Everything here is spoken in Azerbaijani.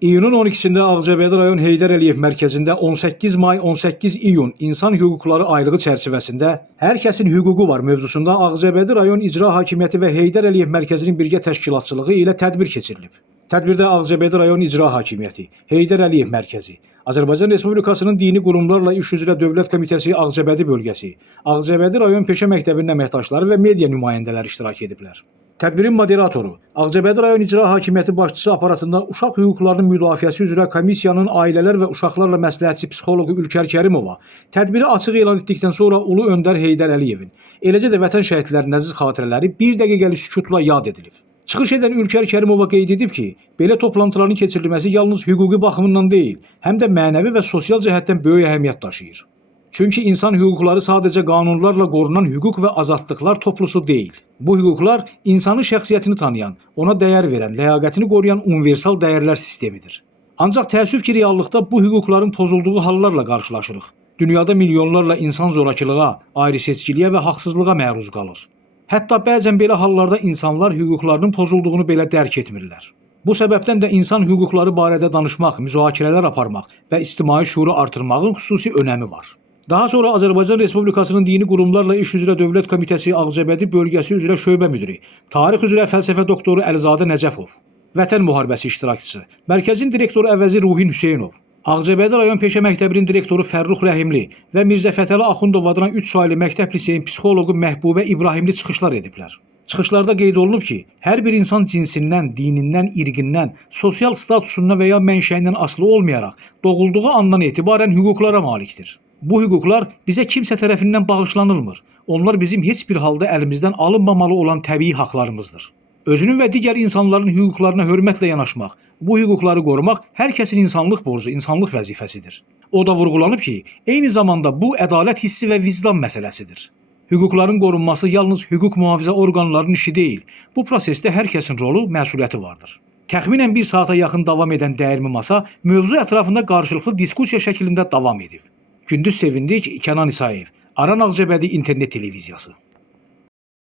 İyunun 12-sində Ağcabədi rayon Heydər Əliyev mərkəzində 18 may 18 iyun İnsan Hüquqları Aylığı çərçivəsində Hər kəsin hüququ var mövzusunda Ağcabədi rayon İcra Hakimiyyəti və Heydər Əliyev mərkəzinin birgə təşkilatçılığı ilə tədbir keçirilib. Tədbirdə Ağcabədi rayon İcra Hakimiyyəti, Heydər Əliyev mərkəzi, Azərbaycan Respublikasının Dini Qurumlarla İş üzrə Dövlət Komitəsi Ağcabədi bölgəsi, Ağcabədi rayon Peşə Məktəbinin əməkdaşları və media nümayəndələri iştirak ediblər. Tədbirin moderatoru, Ağcabədi rayon İcra Hakimiyyəti başçısı aparatında uşaq hüquqlarının müdafiəsi üzrə komissiyanın ailələr və uşaqlarla məsləhətçi psixoloqu Ülkər Kərimova tədbiri açıq elan etdikdən sonra Ulu Öndər Heydər Əliyevin, eləcə də vətən şəhidlərinin əziz xatirələri bir dəqiqəlik sükutla yad edilib. Çıxış edən Ülkər Kərimova qeyd edib ki, belə toplantıların keçirilməsi yalnız hüquqi baxımından deyil, həm də mənəvi və sosial cəhətdən böyük əhəmiyyət daşıyır. Çünki insan hüquqları sadəcə qanunlarla qorunan hüquq və azadlıqlar toplusu deyil. Bu hüquqlar insanın şəxsiyyətini tanıyan, ona dəyər verən, ləyaqətini qoruyan universal dəyərlər sistemidir. Ancaq təəssüf ki, reallıqda bu hüquqların pozulduğu hallarla qarşılaşırıq. Dünyada milyonlarla insan zorakılığa, ayrı-seçkiliyə və haqsızlığa məruz qalır. Hətta bəzən belə hallarda insanlar hüquqlarının pozulduğunu belə dərk etmirlər. Bu səbəbdən də insan hüquqları barədə danışmaq, müzakirələr aparmaq və ictimai şüuru artırmağın xüsusi önəmi var. Daha sonra Azərbaycan Respublikasının Dini Qurumlarla İş üzrə Dövlət Komitəsi Ağcabədi bölgəsi üzrə şöbə müdiri, tarix üzrə fəlsəfə doktoru Əlizadə Nəcəfov, Vətən müharibəsi iştirakçısı, mərkəzin direktoru əvəzi Ruhin Hüseynov, Ağcabədi rayon Peşə Məktəbinin direktoru Fərrux Rəhimli və Mirzə Fətəli Axundov adına 3 saylı məktəb liseyin psixoloqu Məhbubə İbrahimli çıxışlar ediblər. Çıxışlarda qeyd olunub ki, hər bir insan cinsindən, dinindən, irqindən, sosial statusundan və ya mənşəyindən asılı olmayaraq doğulduğu andan etibarən hüquqlara malikdir. Bu hüquqlar bizə kimsə tərəfindən bağışlanılmır. Onlar bizim heç bir halda əlimizdən alınmamalı olan təbii haqlarımızdır. Özünün və digər insanların hüquqlarına hörmətlə yanaşmaq, bu hüquqları qorumaq hər kəsin insanlıq borcu, insanlıq vəzifəsidir. O da vurğulanıb ki, eyni zamanda bu ədalət hissi və vicdan məsələsidir. Hüquqların qorunması yalnız hüquq mühafizə orqanlarının işi deyil. Bu prosesdə hər kəsin rolu, məsuliyyəti vardır. Təxminən 1 saata yaxın davam edən dəyirmi masa mövzu ətrafında qarşılıqlı diskussiya şəklində davam edib. Gündüz Sevindik, Kənan İsayev, Aran Ağcabədi İnternet Televiziyası.